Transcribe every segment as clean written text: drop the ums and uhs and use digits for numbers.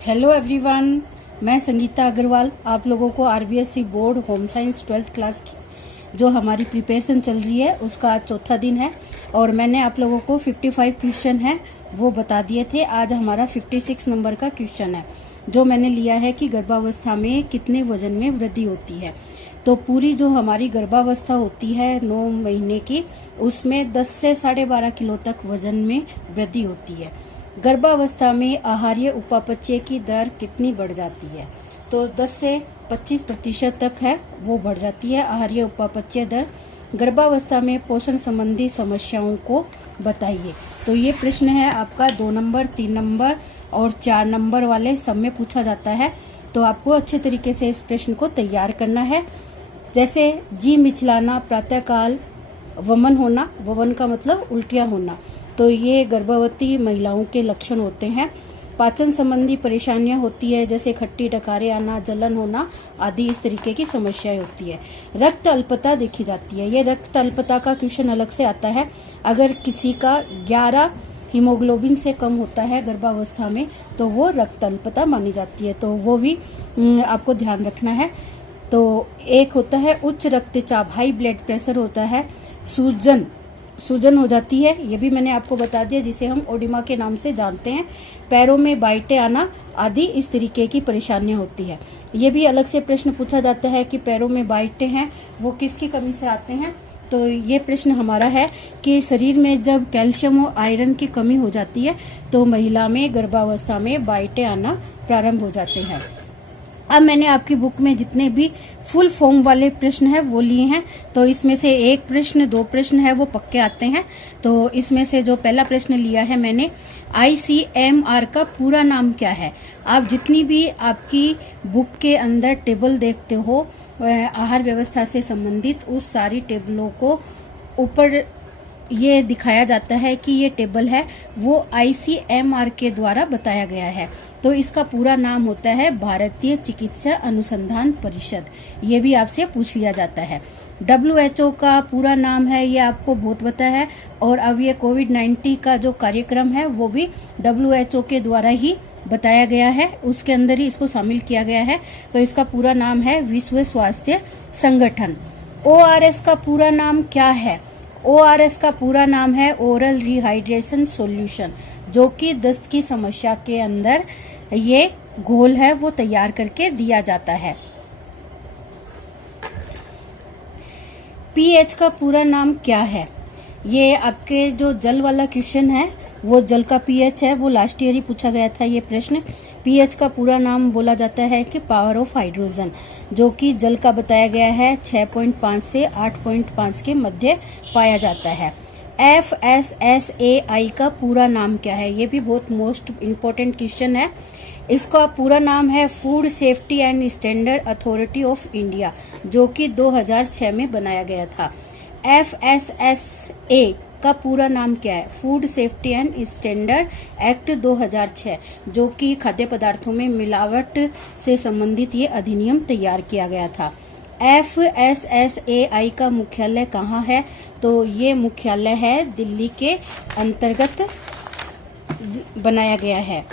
Hello everyone, मैं संगीता अग्रवाल आप लोगों को RBSE board home science 12th class की जो हमारी प्रिपरेशन चल रही है उसका आज चौथा दिन है और मैंने आप लोगों को 55 क्वेश्चन है वो बता दिए थे। आज हमारा 56 नंबर का क्वेश्चन है जो मैंने लिया है कि गर्भावस्था में कितने वजन में वृद्धि होती है। तो पूरी जो हमारी गर्भावस्था होती है 9 महीने की, उसमें 10 से 12.5 किलो तक वजन में वृद्धि होती है। गर्भावस्था में आहार्य उपापचय की दर कितनी बढ़ जाती है? तो 10 से 25% तक है वो बढ़ जाती है आहार्य उपापचय दर। गर्भावस्था में पोषण संबंधी समस्याओं को बताइए। तो ये प्रश्न है आपका 2 नंबर, 3 नंबर और 4 नंबर वाले सब में पूछा जाता है। तो आपको अच्छे तरीके से इस प्रश्न को तैयार करना है। जैसे जी मिचलाना, प्रातःकाल वमन होना, वमन का मतलब उल्टियां होना, तो ये गर्भवती महिलाओं के लक्षण होते हैं। पाचन संबंधी परेशानियां होती है जैसे खट्टी डकारे आना, जलन होना आदि, इस तरीके की समस्याएं होती है। रक्त अल्पता देखी जाती है। ये रक्त अल्पता का क्वेश्चन अलग से आता है। अगर किसी का 11 हीमोग्लोबिन से कम होता है गर्भावस्था में तो वो रक्त अल्पता मानी जाती है, तो वो भी आपको ध्यान रखना है। तो एक होता है उच्च रक्तचाप, हाई ब्लड प्रेशर होता है। सूजन हो जाती है, ये भी मैंने आपको बता दिया, जिसे हम ओडिमा के नाम से जानते हैं। पैरों में बाइटें आना आदि, इस तरीके की परेशानियां होती है। ये भी अलग से प्रश्न पूछा जाता है कि पैरों में बाइटें हैं वो किसकी कमी से आते हैं। तो ये प्रश्न हमारा है कि शरीर में जब कैल्शियम और आयरन की कमी हो जाती है तो महिला में गर्भावस्था में बाइटें आना प्रारंभ हो जाते हैं। अब मैंने आपकी बुक में जितने भी फुल फॉर्म वाले प्रश्न हैं वो लिए हैं। तो इसमें से एक प्रश्न, 2 प्रश्न है वो पक्के आते हैं। तो इसमें से जो पहला प्रश्न लिया है मैंने, ICMR का पूरा नाम क्या है? आप जितनी भी आपकी बुक के अंदर टेबल देखते हो आहार व्यवस्था से संबंधित, उस सारी टेबलों को ऊपर ये दिखाया जाता है कि ये टेबल है वो ICMR के द्वारा बताया गया है। तो इसका पूरा नाम होता है भारतीय चिकित्सा अनुसंधान परिषद। ये भी आपसे पूछ लिया जाता है। WHO का पूरा नाम है, ये आपको बहुत पता है। और अब ये कोविड-19 का जो कार्यक्रम है वो भी WHO के द्वारा ही बताया गया है, उसके अंदर ही इसको शामिल किया गया है। तो इसका पूरा नाम है विश्व स्वास्थ्य संगठन। ORS का पूरा नाम क्या है? ORS का पूरा नाम है ओरल रिहाइड्रेशन सॉल्यूशन, जो कि दस्त की समस्या के अंदर ये घोल है वो तैयार करके दिया जाता है। pH का पूरा नाम क्या है? ये आपके जो जल वाला क्वेश्चन है वो जल का pH है, वो लास्ट ईयर ही पूछा गया था ये प्रश्न। pH का पूरा नाम बोला जाता है कि पावर ऑफ हाइड्रोजन, जो कि जल का बताया गया है 6.5 से 8.5 के मध्य पाया जाता है। FSSAI का पूरा नाम क्या है? ये भी बहुत मोस्ट इम्पोर्टेंट क्वेश्चन है। इसका पूरा नाम है food safety and standard authority of India, जो कि 2006 में बनाया गया था। FSSA का पूरा नाम क्या है? Food safety and standard act 2006, जो कि खाद्य पदार्थों में मिलावट से संबंधित ये अधिनियम तैयार किया गया था। FSSAI का मुख्यालय कहाँ है? तो ये मुख्यालय है दिल्ली के अंतर्गत बनाया गया है।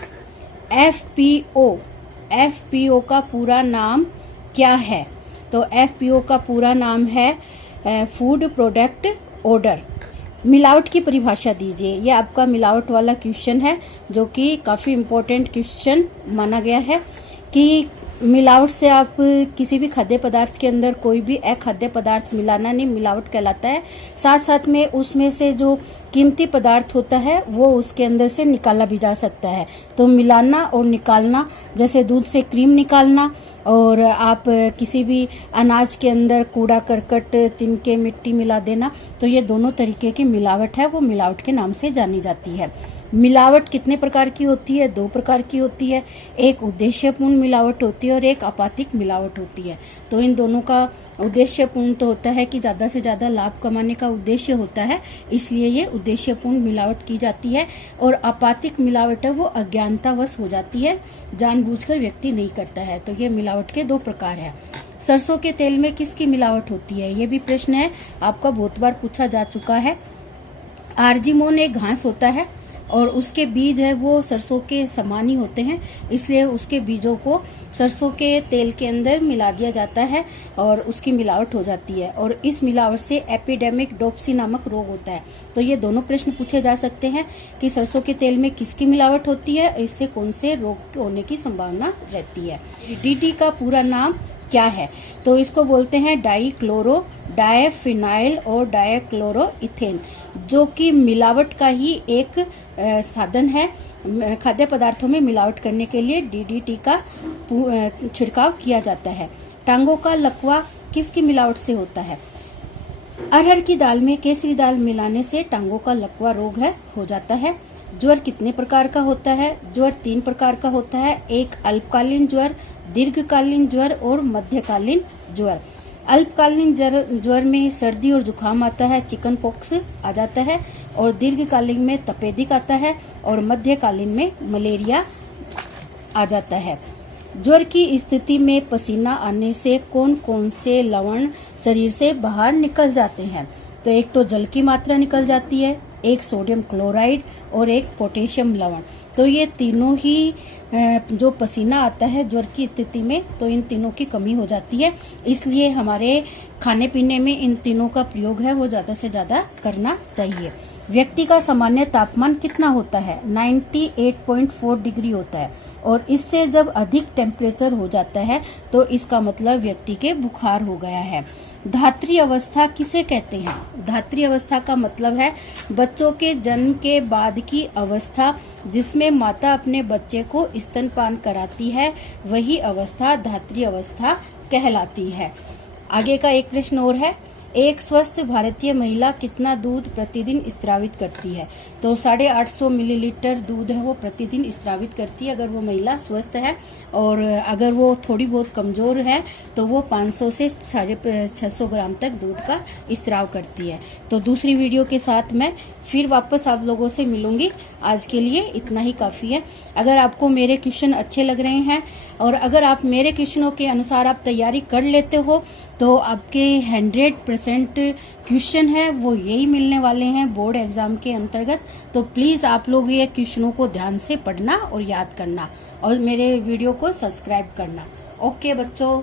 FPO का पूरा नाम क्या है? तो FPO का पूरा नाम है फूड प्रोडक्ट ऑर्डर। मिलावट की परिभाषा दीजिए। ये आपका मिलावट वाला क्वेश्चन है जो कि काफी इम्पोर्टेंट क्वेश्चन माना गया है कि मिलावट से आप किसी भी खाद्य पदार्थ के अंदर कोई भी अखाद्य पदार्थ मिलाना नहीं मिलावट कहलाता है। साथ साथ में उसमें से जो कीमती पदार्थ होता है वो उसके अंदर से निकाला भी जा सकता है। तो मिलाना और निकालना, जैसे दूध से क्रीम निकालना, और आप किसी भी अनाज के अंदर कूड़ा करकट, तिनके, मिट्टी मिला देना, तो ये दोनों तरीके की मिलावट है, वो मिलावट के नाम से जानी जाती है। मिलावट कितने प्रकार की होती है? 2 प्रकार की होती है। एक उद्देश्यपूर्ण मिलावट होती है और एक आपातिक मिलावट होती है। तो इन दोनों का उद्देश्यपूर्ण तो होता है कि ज्यादा से ज्यादा लाभ कमाने का उद्देश्य होता है, इसलिए ये उद्देश्यपूर्ण मिलावट की जाती है। और आपातिक मिलावट है वो अज्ञानतावश हो जाती है, जानबूझकर व्यक्ति नहीं करता है। तो ये मिलावट के 2 प्रकार है। सरसों के तेल में किसकी मिलावट होती है? ये भी प्रश्न है, आपका बहुत बार पूछा जा चुका है। आर्जिमोन एक घास होता है और उसके बीज है वो सरसों के समान ही होते हैं, इसलिए उसके बीजों को सरसों के तेल के अंदर मिला दिया जाता है और उसकी मिलावट हो जाती है, और इस मिलावट से एपिडेमिक डोप्सी नामक रोग होता है। तो ये दोनों प्रश्न पूछे जा सकते हैं कि सरसों के तेल में किसकी मिलावट होती है, इससे कौन से रोग होने की संभावना रहती है। डीडीटी का पूरा नाम क्या है? तो इसको बोलते हैं डाईक्लोरो डायफिनाइल और डायक्लोरोइथेन, जो कि मिलावट का ही एक साधन है। खाद्य पदार्थों में मिलावट करने के लिए डीडीटी का छिड़काव किया जाता है। टांगों का लकवा किसकी मिलावट से होता है? अरहर की दाल में केसरी दाल मिलाने से टांगों का लकवा रोग हो जाता है। ज्वर कितने प्रकार का होता है? ज्वर 3 प्रकार का होता है। एक अल्पकालीन ज्वर, दीर्घकालीन ज्वर और मध्यकालीन ज्वर। अल्पकालीन ज्वर में सर्दी और जुकाम आता है, चिकन पॉक्स आ जाता है, और दीर्घकालीन में तपेदिक आता है, और मध्यकालीन में मलेरिया आ जाता है। ज्वर की स्थिति में पसीना आने से कौन कौन से लवण शरीर से बाहर निकल जाते हैं? तो एक तो जल की मात्रा निकल जाती है, एक सोडियम क्लोराइड और एक पोटेशियम लवण। तो ये तीनों ही जो पसीना आता है ज्वर की स्थिति में, तो इन तीनों की कमी हो जाती है, इसलिए हमारे खाने पीने में इन तीनों का प्रयोग है वो ज्यादा से ज्यादा करना चाहिए। व्यक्ति का सामान्य तापमान कितना होता है? 98.4 डिग्री होता है, और इससे जब अधिक टेम्परेचर हो जाता है तो इसका मतलब व्यक्ति के बुखार हो गया है। धात्री अवस्था किसे कहते हैं? धात्री अवस्था का मतलब है बच्चों के जन्म के बाद की अवस्था, जिसमें माता अपने बच्चे को स्तनपान कराती है, वही अवस्था धात्री अवस्था कहलाती है। आगे का एक प्रश्न और है, एक स्वस्थ भारतीय महिला कितना दूध प्रतिदिन स्त्रावित करती है? तो 850 मिलीलीटर दूध है वो प्रतिदिन स्त्रावित करती है अगर वो महिला स्वस्थ है, और अगर वो थोड़ी बहुत कमजोर है तो वो 500 से 650 ग्राम तक दूध का स्त्राव करती है। तो दूसरी वीडियो के साथ मैं फिर वापस आप लोगों से मिलूंगी। आज के लिए इतना ही काफी है। अगर आपको मेरे क्वेश्चन अच्छे लग रहे हैं और अगर आप मेरे क्वेश्चनों के अनुसार आप तैयारी कर लेते हो तो आपके 100% क्वेश्चन है वो यही मिलने वाले हैं बोर्ड एग्जाम के अंतर्गत। तो प्लीज आप लोग ये क्वेश्चनों को ध्यान से पढ़ना और याद करना और मेरे वीडियो को सब्सक्राइब करना। ओके बच्चों।